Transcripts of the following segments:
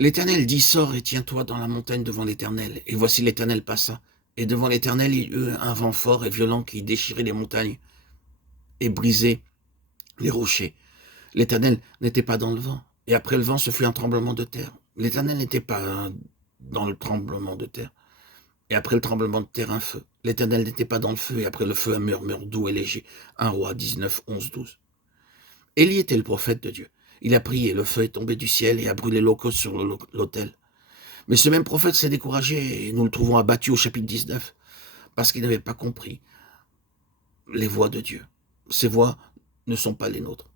L'Éternel dit, sors et tiens-toi dans la montagne devant l'Éternel. Et voici l'Éternel passa. Et devant l'Éternel, il y eut un vent fort et violent qui déchirait les montagnes et brisait les rochers. L'Éternel n'était pas dans le vent. Et après le vent, ce fut un tremblement de terre. L'Éternel n'était pas dans le tremblement de terre. Et après le tremblement de terre, un feu. L'Éternel n'était pas dans le feu. Et après le feu, un murmure doux et léger. 1 Roi 19, 11, 12. Élie était le prophète de Dieu. Il a prié, le feu est tombé du ciel et a brûlé l'holocauste sur l'autel. Mais ce même prophète s'est découragé et nous le trouvons abattu au chapitre 19 parce qu'il n'avait pas compris les voies de Dieu. Ces voies ne sont pas les nôtres.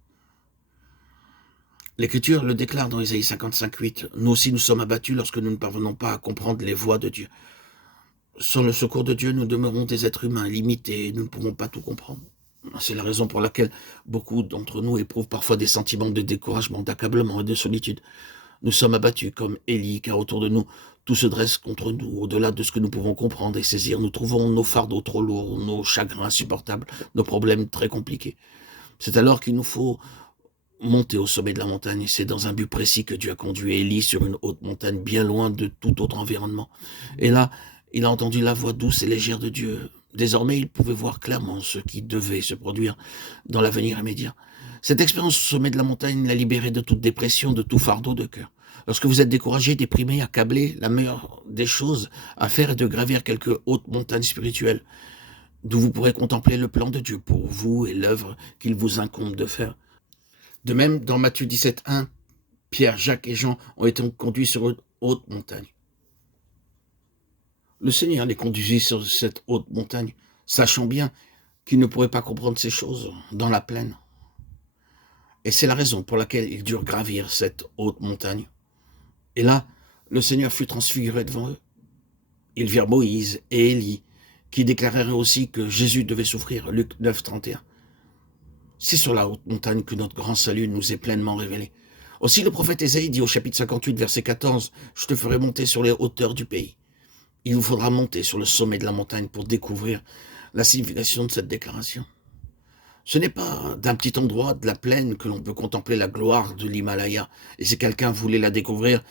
L'Écriture le déclare dans Ésaïe 55:8. Nous aussi nous sommes abattus lorsque nous ne parvenons pas à comprendre les voies de Dieu. Sans le secours de Dieu, nous demeurons des êtres humains limités et nous ne pouvons pas tout comprendre. C'est la raison pour laquelle beaucoup d'entre nous éprouvent parfois des sentiments de découragement, d'accablement et de solitude. Nous sommes abattus comme Élie, car autour de nous, tout se dresse contre nous, au-delà de ce que nous pouvons comprendre et saisir. Nous trouvons nos fardeaux trop lourds, nos chagrins insupportables, nos problèmes très compliqués. C'est alors qu'il nous faut monter au sommet de la montagne. C'est dans un but précis que Dieu a conduit Élie sur une haute montagne, bien loin de tout autre environnement. Et là, il a entendu la voix douce et légère de Dieu. Désormais, il pouvait voir clairement ce qui devait se produire dans l'avenir immédiat. Cette expérience au sommet de la montagne l'a libéré de toute dépression, de tout fardeau de cœur. Lorsque vous êtes découragé, déprimé, accablé, la meilleure des choses à faire est de gravir quelques hautes montagnes spirituelles, d'où vous pourrez contempler le plan de Dieu pour vous et l'œuvre qu'il vous incombe de faire. De même, dans Matthieu 17:1, Pierre, Jacques et Jean ont été conduits sur une haute montagne. Le Seigneur les conduisit sur cette haute montagne, sachant bien qu'ils ne pourraient pas comprendre ces choses dans la plaine. Et c'est la raison pour laquelle ils durent gravir cette haute montagne. Et là, le Seigneur fut transfiguré devant eux. Ils virent Moïse et Élie, qui déclarèrent aussi que Jésus devait souffrir, Luc 9:31. C'est sur la haute montagne que notre grand salut nous est pleinement révélé. Aussi le prophète Ésaïe dit au chapitre 58, verset 14, « Je te ferai monter sur les hauteurs du pays. » Il vous faudra monter sur le sommet de la montagne pour découvrir la signification de cette déclaration. Ce n'est pas d'un petit endroit de la plaine que l'on peut contempler la gloire de l'Himalaya. Et si quelqu'un voulait la découvrir,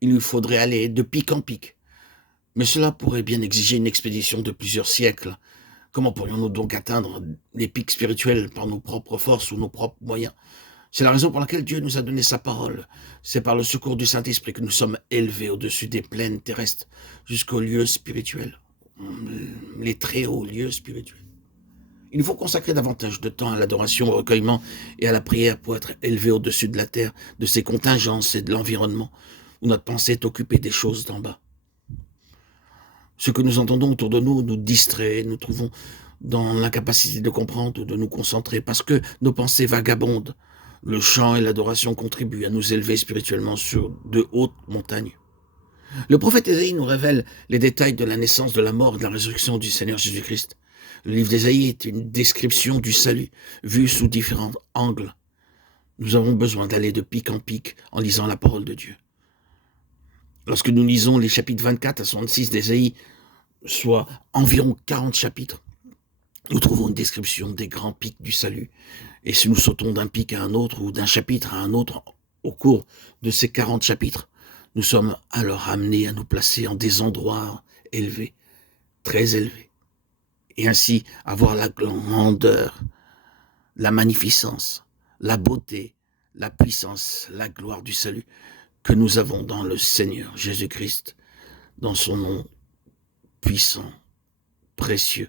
il lui faudrait aller de pic en pic. Mais cela pourrait bien exiger une expédition de plusieurs siècles. Comment pourrions-nous donc atteindre les pics spirituels par nos propres forces ou nos propres moyens? C'est la raison pour laquelle Dieu nous a donné sa parole. C'est par le secours du Saint-Esprit que nous sommes élevés au-dessus des plaines terrestres jusqu'aux lieux spirituels, les très hauts lieux spirituels. Il nous faut consacrer davantage de temps à l'adoration, au recueillement et à la prière pour être élevés au-dessus de la terre, de ses contingences et de l'environnement, où notre pensée est occupée des choses d'en bas. Ce que nous entendons autour de nous nous distrait, nous trouvons dans l'incapacité de comprendre ou de nous concentrer, parce que nos pensées vagabondent. Le chant et l'adoration contribuent à nous élever spirituellement sur de hautes montagnes. Le prophète Ésaïe nous révèle les détails de la naissance, de la mort et de la résurrection du Seigneur Jésus-Christ. Le livre d'Ésaïe est une description du salut, vu sous différents angles. Nous avons besoin d'aller de pic en pic en lisant la parole de Dieu. Lorsque nous lisons les chapitres 24 à 66 d'Ésaïe, soit environ 40 chapitres, nous trouvons une description des grands pics du salut. Et si nous sautons d'un pic à un autre ou d'un chapitre à un autre au cours de ces 40 chapitres, nous sommes alors amenés à nous placer en des endroits élevés, très élevés, et ainsi avoir la grandeur, la magnificence, la beauté, la puissance, la gloire du salut que nous avons dans le Seigneur Jésus-Christ, dans son nom puissant, précieux